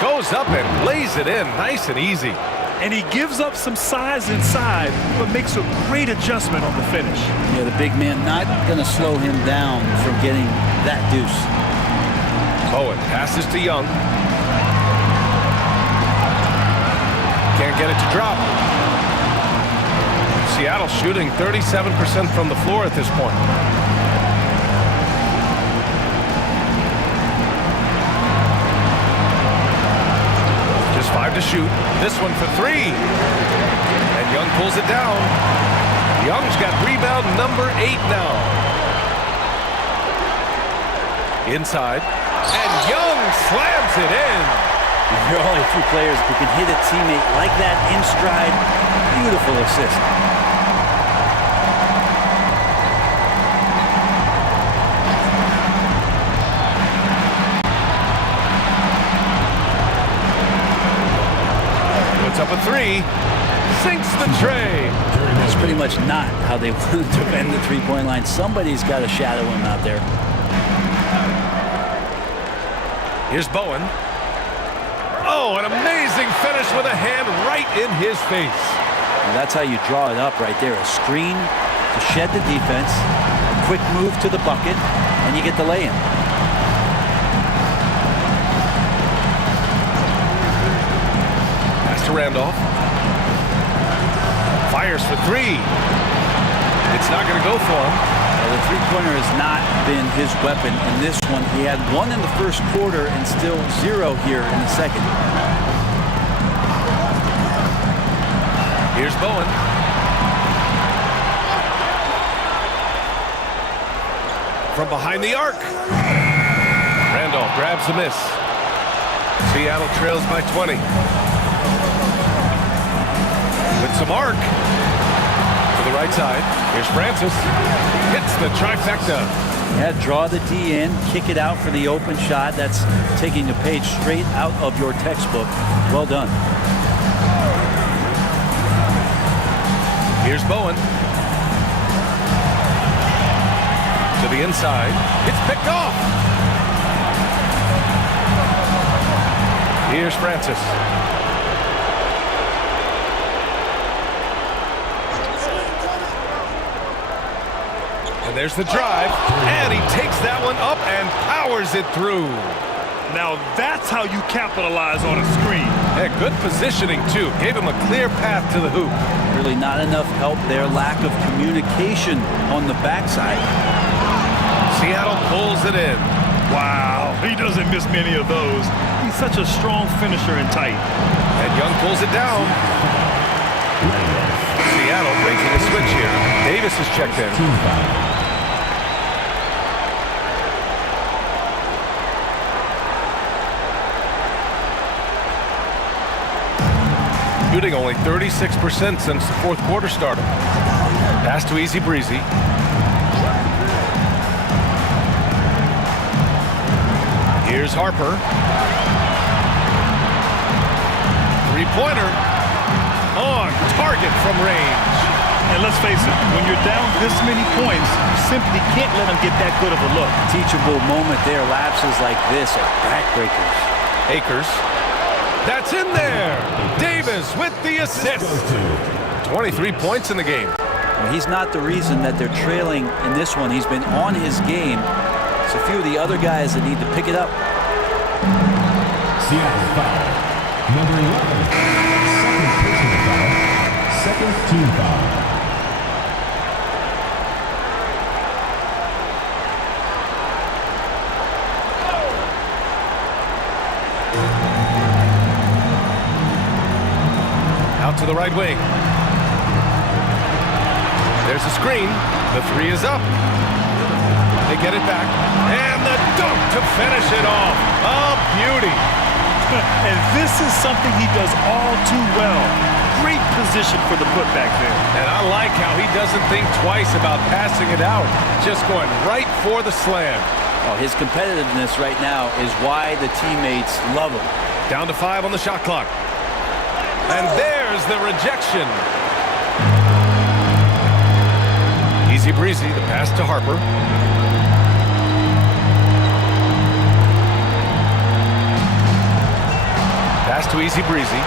Goes up and lays it in nice and easy. And he gives up some size inside, but makes a great adjustment on the finish. Yeah, the big man not going to slow him down from getting that deuce. Bowen passes to Young. Can't get it to drop. Seattle shooting 37% from the floor at this point. Just 5 to shoot. This one for 3. And Young pulls it down. Young's got rebound number 8 now. Inside. And Young slams it in. There are only a few players who can hit a teammate like that in stride. Beautiful assist. Puts up a 3. Sinks the tray. That's pretty much not how they want to defend the three-point line. Somebody's got to shadow him out there. Here's Bowen. Oh, an amazing finish with a hand right in his face. And that's how you draw it up right there. A screen to shed the defense, a quick move to the bucket, and you get the lay-in. Pass to Randolph. Fires for 3. It's not going to go for him. Well, the three-pointer has not been his weapon in this one. He had 1 in the first quarter and still 0 here in the second. Here's Bowen. From behind the arc. Randolph grabs the miss. Seattle trails by 20. With some arc. To the right side. Here's Francis. Hits the trifecta. Yeah, draw the D in, kick it out for the open shot. That's taking a page straight out of your textbook. Well done. Here's Bowen. To the inside. It's picked off. Here's Francis. And there's the drive. And he takes that one up and powers it through. Now that's how you capitalize on a screen. Yeah, good positioning, too. Gave him a clear path to the hoop. Really not enough help there. Lack of communication on the backside. Seattle pulls it in. Wow, he doesn't miss many of those. He's such a strong finisher and tight. And Young pulls it down. Seattle making a switch here. Davis is checked in. Shooting only 36% since the fourth quarter started. Pass to Easy Breezy. Here's Harper. Three-pointer on target from range. And let's face it, when you're down this many points, you simply can't let them get that good of a look. Teachable moment there. Lapses like this are backbreakers. Akers. That's in there. Davis with the assist. 23 points in the game. Well, he's not the reason that they're trailing in this one. He's been on his game. It's a few of the other guys that need to pick it up. Seattle foul. Number 11. Second personal foul. Second team foul. Out to the right wing. There's a screen. The three is up. They get it back. And the dunk to finish it off. A beauty. And this is something he does all too well. Great position for the putback there. And I like how he doesn't think twice about passing it out. Just going right for the slam. Oh, his competitiveness right now is why the teammates love him. Down to 5 on the shot clock. And there's the rejection. Easy Breezy, the pass to Harper. Pass to Easy Breezy.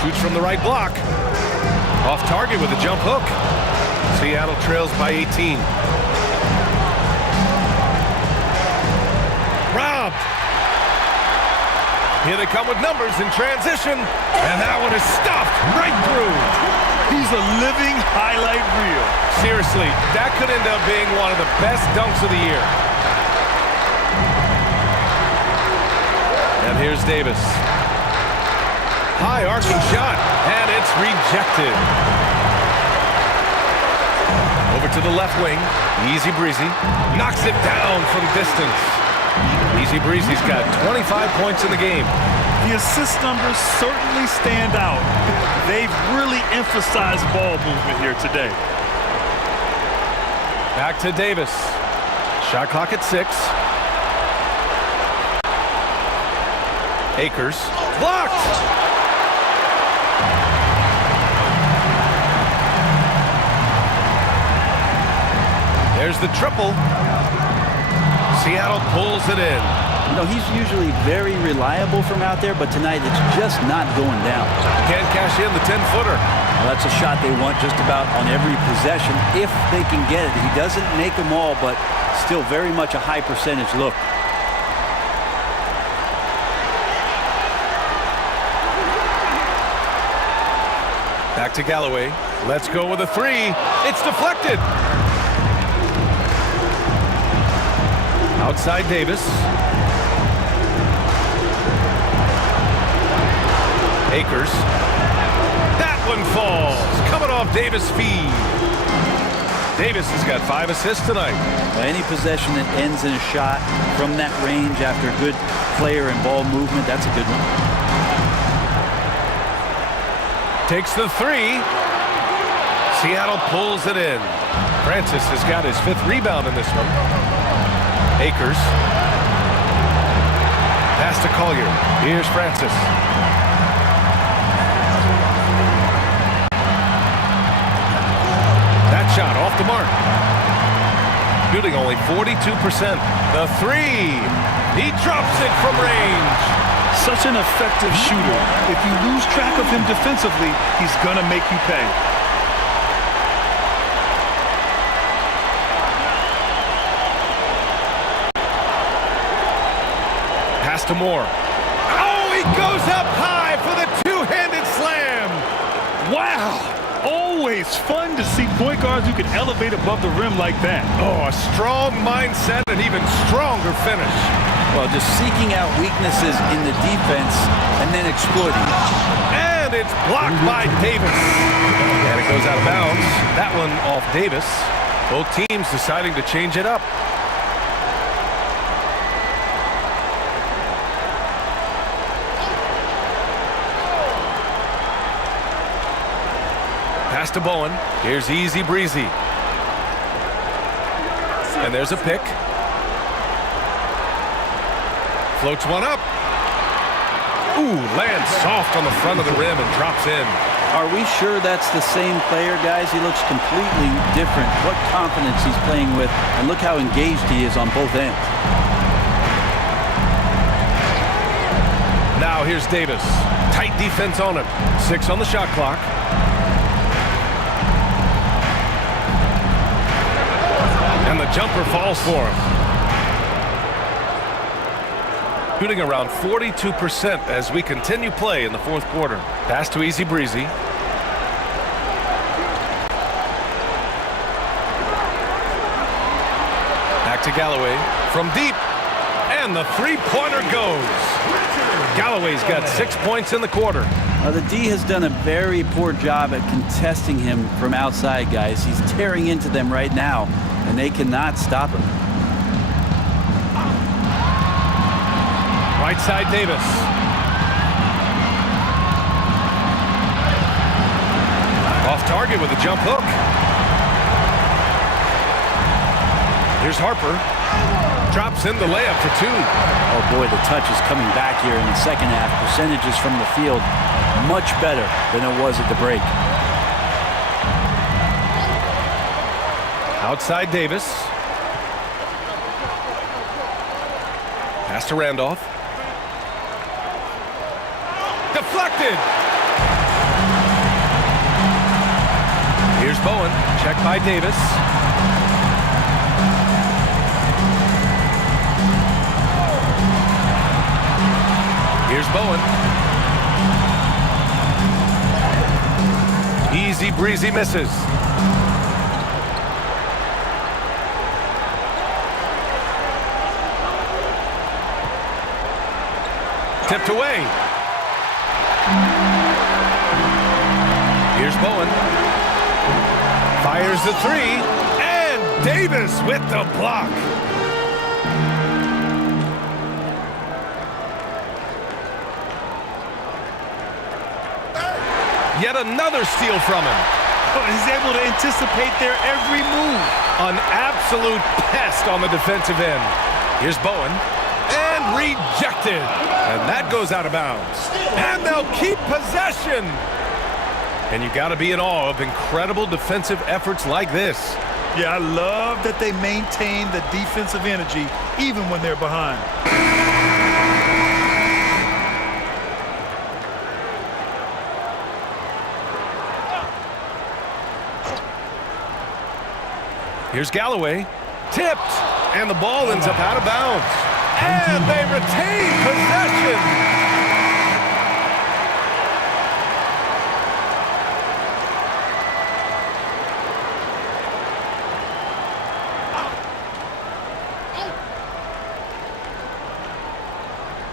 Shoots from the right block. Off target with a jump hook. Seattle trails by 18. Robbed. Here they come with numbers in transition. And that one is stuffed right through. He's a living highlight reel. Seriously, that could end up being one of the best dunks of the year. And here's Davis. High arcing shot, and it's rejected. Over to the left wing. Easy Breezy knocks it down from distance. Easy Breezy's got 25 points in the game. The assist numbers certainly stand out. They've really emphasized ball movement here today. Back to Davis. Shot clock at 6. Akers. Blocked! There's the triple. Seattle pulls it in. You know, he's usually very reliable from out there, but tonight it's just not going down. Can't cash in the 10-footer. Well, that's a shot they want just about on every possession if they can get it. He doesn't make them all, but still very much a high percentage look. Back to Galloway. Let's go with a 3. It's deflected. Outside Davis. Akers. That one falls. Coming off Davis' feed. Davis has got 5 assists tonight. Well, any possession that ends in a shot from that range after good player and ball movement, that's a good one. Takes the 3. Seattle pulls it in. Francis has got his 5th rebound in this one. Akers. Pass to Collier. Here's Francis. That shot off the mark. Shooting only 42%. The 3. He drops it from range. Such an effective shooter. If you lose track of him defensively, he's gonna make you pay. Pass to Moore. Oh, he goes up high for the two-handed slam. Wow! Always fun to see point guards who can elevate above the rim like that. Oh, a strong mindset and even stronger finish. Well, just seeking out weaknesses in the defense and then exploiting it. And it's blocked by Davis. And it goes out of bounds. That one off Davis. Both teams deciding to change it up. Pass to Bowen. Here's Easy Breezy. And there's a pick. Floats one up. Ooh, lands soft on the front of the rim and drops in. Are we sure that's the same player, guys? He looks completely different. What confidence he's playing with, and look how engaged he is on both ends. Now here's Davis. Tight defense on him. 6 on the shot clock. And the jumper falls for him. Shooting around 42% as we continue play in the fourth quarter. Pass to Easy Breezy. Back to Galloway from deep. And the three-pointer goes. Galloway's got 6 points in the quarter. The D has done a very poor job at contesting him from outside, guys. He's tearing into them right now, and they cannot stop him. Right side Davis. Off target with a jump hook. Here's Harper. Drops in the layup for 2. Oh boy, the touch is coming back here in the second half. Percentages from the field much better than it was at the break. Outside Davis. Pass to Randolph. Deflected. Here's Bowen. Check by Davis. Here's Bowen. Easy Breezy misses. Tipped away. Here's Bowen. Fires the 3. And Davis with the block. Yet another steal from him. He's able to anticipate their every move. An absolute pest on the defensive end. Here's Bowen. And rejected. And that goes out of bounds. And they'll keep possession. And you got to be in awe of incredible defensive efforts like this. Yeah, I love that they maintain the defensive energy even when they're behind. Here's Galloway. Tipped. And the ball ends up out of bounds. And they retain possession.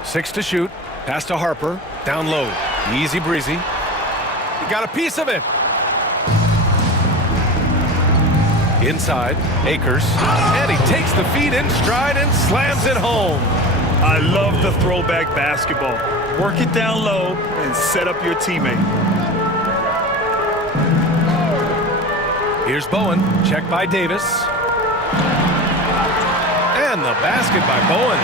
Six to shoot. Pass to Harper. Down low. Easy Breezy. He got a piece of it. Inside, Akers, and he takes the feed in stride and slams it home. I love the throwback basketball. Work it down low and set up your teammate. Here's Bowen, checked by Davis. And the basket by Bowen.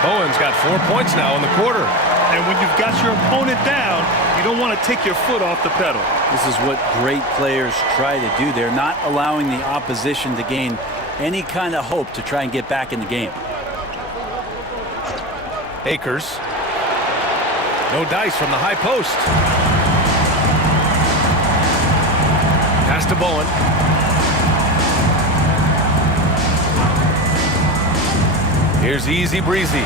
Bowen's got 4 points now in the quarter. And when you've got your opponent down, you don't want to take your foot off the pedal. This is what great players try to do. They're not allowing the opposition to gain any kind of hope to try and get back in the game. Akers. No dice from the high post. Pass to Bowen. Here's Easy Breezy.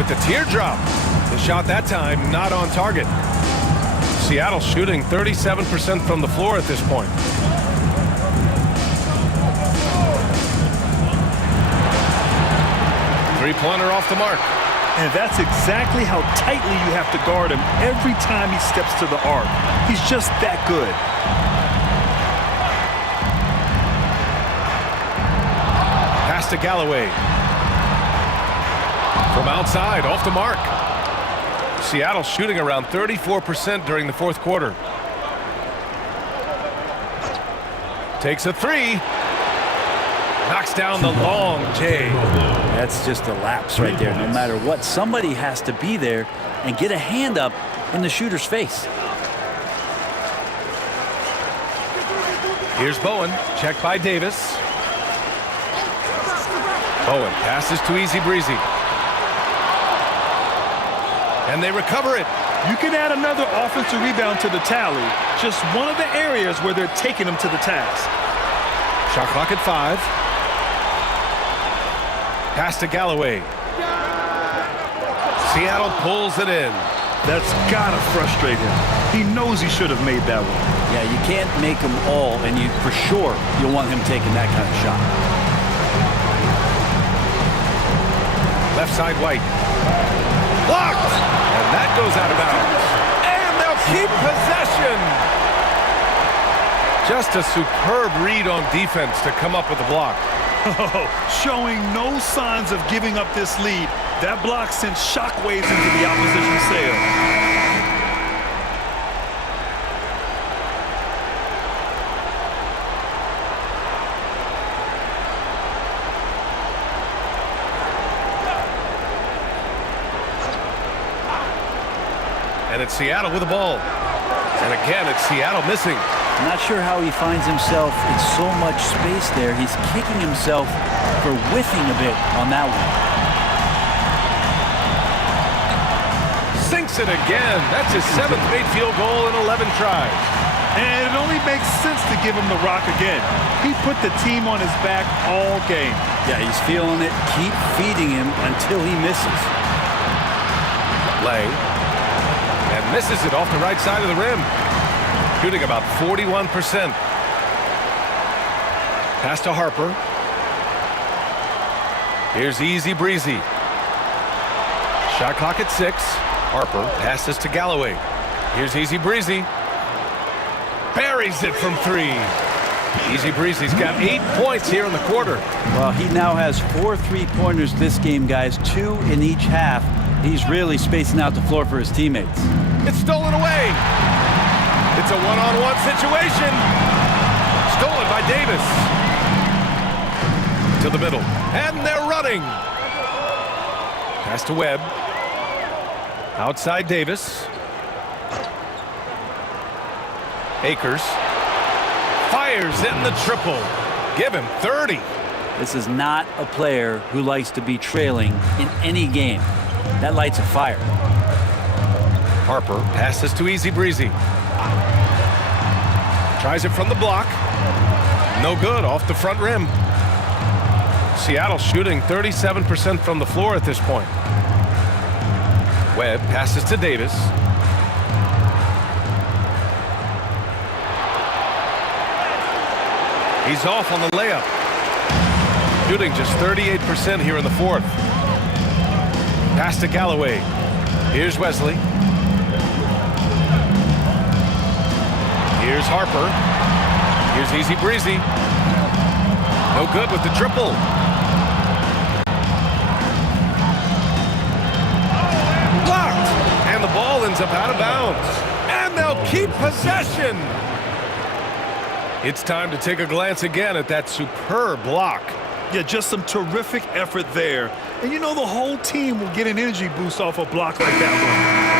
with the teardrop. The shot that time not on target. Seattle shooting 37% from the floor at this point. Three-pointer off the mark. And that's exactly how tightly you have to guard him every time he steps to the arc. He's just that good. Pass to Galloway. From outside, off the mark. Seattle shooting around 34% during the fourth quarter. Takes a three. Knocks down the long J. That's just a lapse right there. No matter what, somebody has to be there and get a hand up in the shooter's face. Here's Bowen. Checked by Davis. Bowen passes to Easy Breezy. And they recover it. You can add another offensive rebound to the tally. Just one of the areas where they're taking him to the task. Shot clock at 5. Pass to Galloway. Seattle pulls it in. That's gotta frustrate him. He knows he should have made that one. Yeah, you can't make them all, and you for sure you'll want him taking that kind of shot. Left side White. Blocked! And that goes out of bounds. And they'll keep possession. Just a superb read on defense to come up with the block. Showing no signs of giving up this lead. That block sent shockwaves into the opposition sail. And it's Seattle with the ball. And again, it's Seattle missing. I'm not sure how he finds himself in so much space there. He's kicking himself for whiffing a bit on that one. Sinks it again. That's his 7th made field goal in 11 tries. And it only makes sense to give him the rock again. He put the team on his back all game. Yeah, he's feeling it. Keep feeding him until he misses. Lay. And misses it off the right side of the rim. Shooting about 41%. Pass to Harper. Here's Easy Breezy. Shot clock at 6. Harper passes to Galloway. Here's Easy Breezy. Buries it from 3. Easy Breezy's got 8 points here in the quarter. Well, he now has 4 3-pointers this game, guys. 2 in each half. He's really spacing out the floor for his teammates. It's stolen away. It's a one-on-one situation. Stolen by Davis. To the middle. And they're running. Pass to Webb. Outside Davis. Akers. Fires in the triple. Give him 30. This is not a player who likes to be trailing in any game. That lights a fire. Harper passes to Easy Breezy. Tries it from the block. No good, off the front rim. Seattle shooting 37% from the floor at this point. Webb passes to Davis. He's off on the layup. Shooting just 38% here in the fourth. Pass to Galloway. Here's Wesley. Here's Harper. Here's Easy Breezy. No good with the triple. Blocked! And the ball ends up out of bounds. And they'll keep possession. It's time to take a glance again at that superb block. Yeah, just some terrific effort there. And you know the whole team will get an energy boost off a block like that one.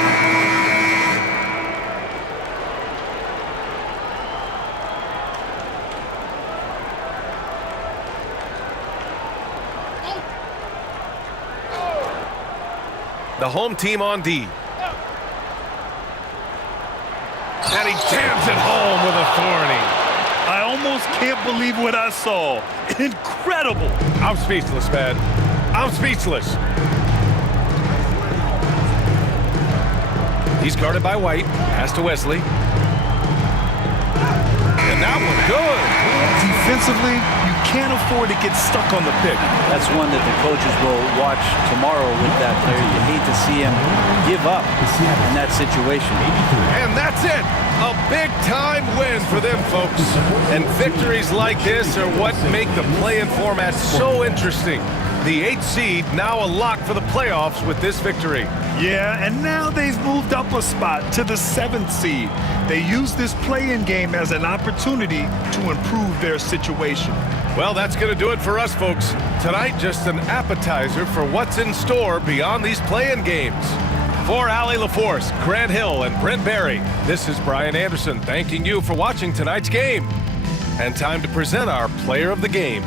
The home team on D. And he jams it home with authority. I almost can't believe what I saw. Incredible. I'm speechless, man. I'm speechless. He's guarded by White. Pass to Wesley. And that one good. Defensively, you can't afford to get stuck on the pick. That's one that the coaches will watch tomorrow with that player. You hate to see him give up in that situation. And that's it. A big-time win for them, folks. And victories like this are what make the play-in format so interesting. The 8th seed now a lock for the playoffs with this victory. Yeah, and now they've moved up a spot to the 7th seed. They use this play-in game as an opportunity to improve their situation. Well, that's going to do it for us, folks. Tonight, just an appetizer for what's in store beyond these play-in games. For Allie LaForce, Grant Hill, and Brent Barry, this is Brian Anderson thanking you for watching tonight's game. And time to present our player of the game.